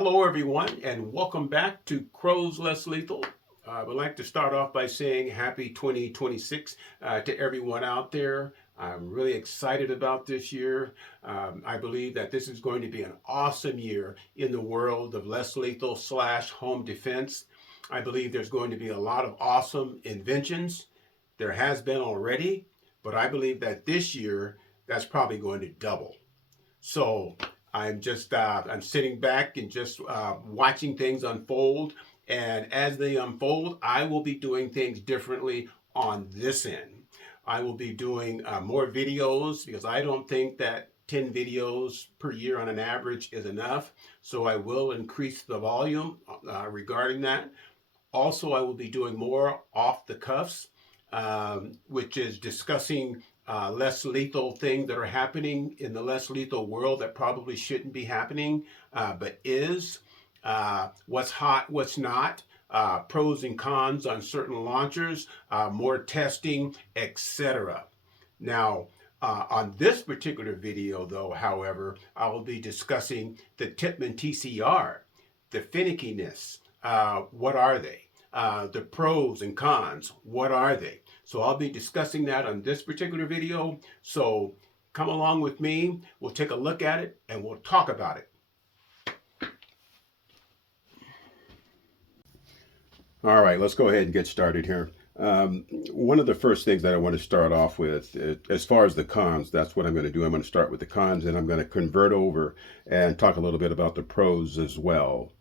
Hello, everyone, and welcome back to Crows Less Lethal. I would like to start off by saying happy 2026 to everyone out there. I'm really excited about this year. I believe that this is going to be an awesome year in the world of less lethal / home defense. I believe there's going to be a lot of awesome inventions. There has been already, but I believe that this year that's probably going to double. So I'm sitting back and just watching things unfold. And as they unfold, I will be doing things differently on this end. I will be doing more videos because I don't think that 10 videos per year on an average is enough. So I will increase the volume regarding that. Also, I will be doing more off the cuffs, which is discussing less lethal things that are happening in the less lethal world that probably shouldn't be happening, but is. What's hot, what's not, pros and cons on certain launchers, more testing, etc. Now, on this particular video, though, however, I will be discussing the Titman TCR, the finickiness. What are they? The pros and cons. What are they? So I'll be discussing that on this particular video. So come along with me. We'll take a look at it and we'll talk about it. All right, let's go ahead and get started here. One of the first things that I want to start off with, as far as the cons, that's what I'm going to do. I'm going to start with the cons and I'm going to convert over and talk a little bit about the pros as well.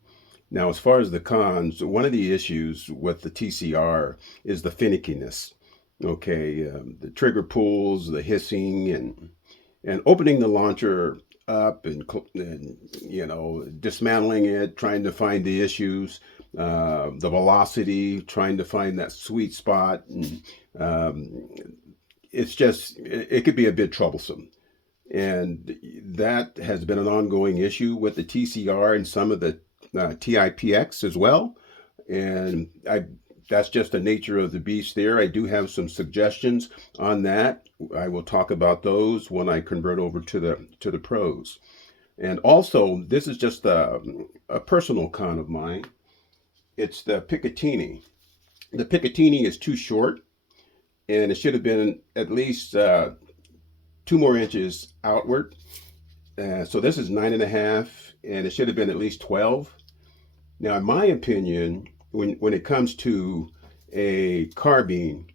Now, as far as the cons, one of the issues with the TCR is the finickiness. Okay, the trigger pulls, the hissing, and opening the launcher up and dismantling it, trying to find the issues, the velocity, trying to find that sweet spot, and it could be a bit troublesome. And that has been an ongoing issue with the TCR and some of the TIPX as well. And that's just the nature of the beast there. I do have some suggestions on that. I will talk about those when I convert over to the pros. And also, this is just a personal con of mine. It's the Picatinny. The Picatinny is too short, and it should have been at least 2 more inches outward. So this is 9.5, and it should have been at least 12. Now, in my opinion, when it comes to a carbine,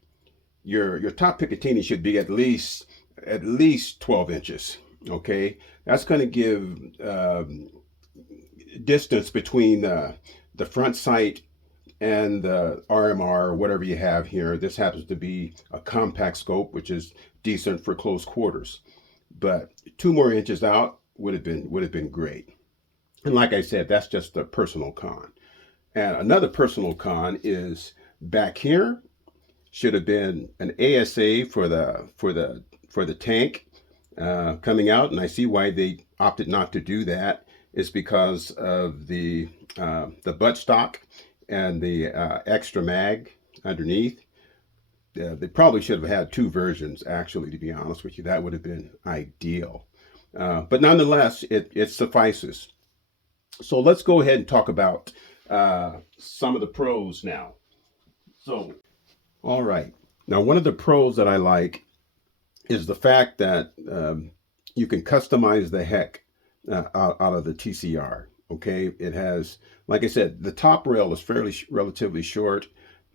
your top Picatinny should be at least 12 inches. Okay, that's going to give distance between the front sight and the RMR or whatever you have here. This happens to be a compact scope, which is decent for close quarters. But 2 more inches out would have been great. And like I said, that's just a personal con. And another personal con is back here should have been an ASA for the tank coming out, and I see why they opted not to do that. Is because of the buttstock and the extra mag underneath. They probably should have had 2 versions, actually, to be honest with you. That would have been ideal. But nonetheless, it suffices. So let's go ahead and talk about some of the pros now. So, all right. Now, one of the pros that I like is the fact that you can customize the heck out of the TCR. Okay, it has, like I said, the top rail is relatively short,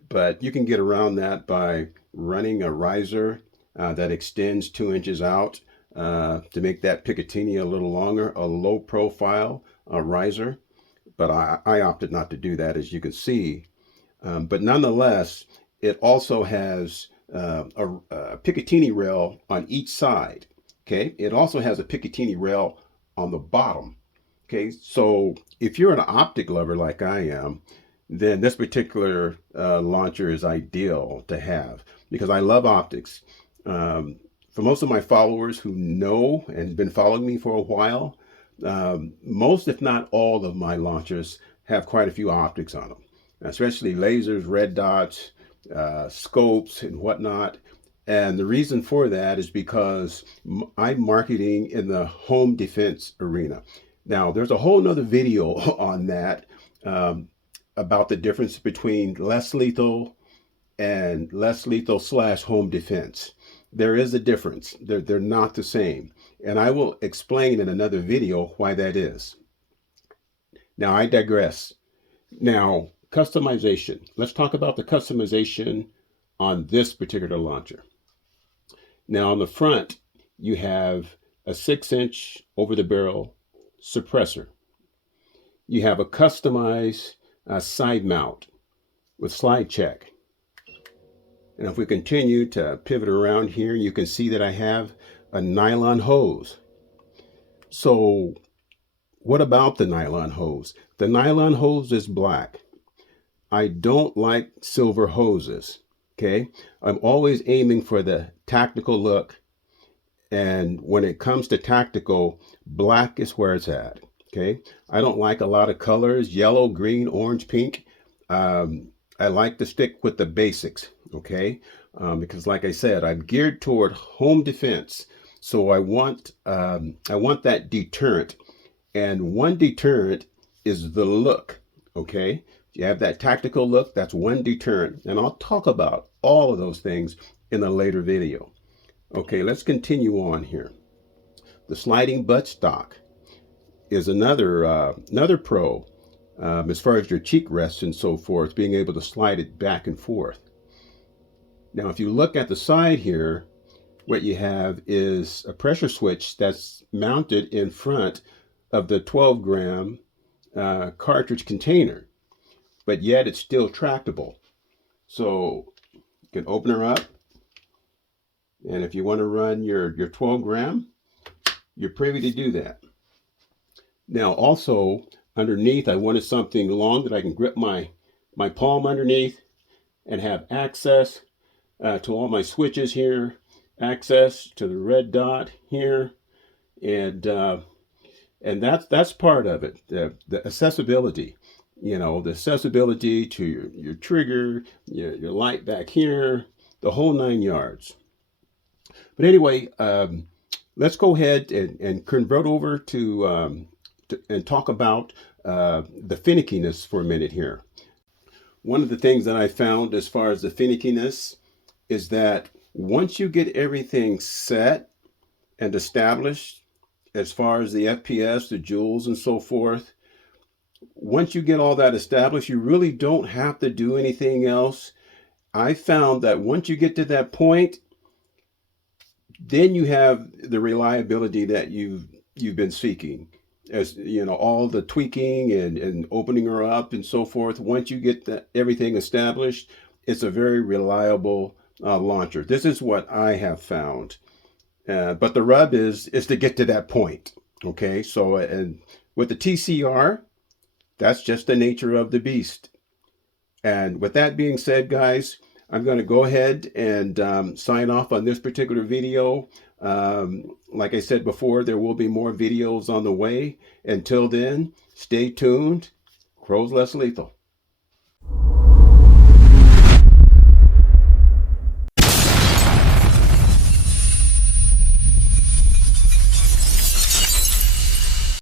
but you can get around that by running a riser that extends 2 inches out to make that Picatinny a little longer, a low profile riser. But I opted not to do that, as you can see. But nonetheless, it also has a Picatinny rail on each side. Okay, it also has a Picatinny rail on the bottom. Okay, so if you're an optic lover like I am, then this particular launcher is ideal to have because I love optics. For most of my followers who know and been following me for a while, most, if not all, of my launchers have quite a few optics on them, especially lasers, red dots, scopes, and whatnot. And the reason for that is because I'm marketing in the home defense arena. Now, there's a whole nother video on that, um, about the difference between less lethal and less lethal slash home defense. There is a difference. They're not the same. And I will explain in another video why that is. Now, I digress. Now, customization. Let's talk about the customization on this particular launcher. Now, on the front, you have a 6-inch over the barrel suppressor. You have a customized side mount with slide check. And if we continue to pivot around here, you can see that I have a nylon hose. So what about the nylon hose? The nylon hose is black. I don't like silver hoses, okay? I'm always aiming for the tactical look. And when it comes to tactical, black is where it's at, okay? I don't like a lot of colors, yellow, green, orange, pink. I like to stick with the basics, okay? Because like I said, I'm geared toward home defense. So I want that deterrent. And one deterrent is the look, okay? If you have that tactical look, that's one deterrent. And I'll talk about all of those things in a later video. Okay, let's continue on here. The sliding buttstock is another pro, as far as your cheek rests and so forth, being able to slide it back and forth. Now, if you look at the side here, what you have is a pressure switch that's mounted in front of the 12-gram cartridge container, but yet it's still tractable. So you can open her up, and if you want to run your 12-gram, you're privy to do that. Now, also underneath, I wanted something long that I can grip my palm underneath and have access to all my switches here, access to the red dot here, and that's part of it. The accessibility, the accessibility to your trigger, your light back here, the whole 9 yards. But anyway, let's go ahead and convert over to and talk about the finickiness for a minute here. One of the things that I found as far as the finickiness is that once you get everything set and established, as far as the FPS, the joules, and so forth, once you get all that established, you really don't have to do anything else. I found that once you get to that point, then you have the reliability that you've been seeking. As you know, all the tweaking and opening her up and so forth, once you get everything established, it's a very reliable launcher. This is what I have found. But the rub is to get to that point. Okay, so and with the TCR, that's just the nature of the beast. And with that being said, guys, I'm going to go ahead and sign off on this particular video. Like I said before, there will be more videos on the way. Until then, stay tuned. Crow's less lethal.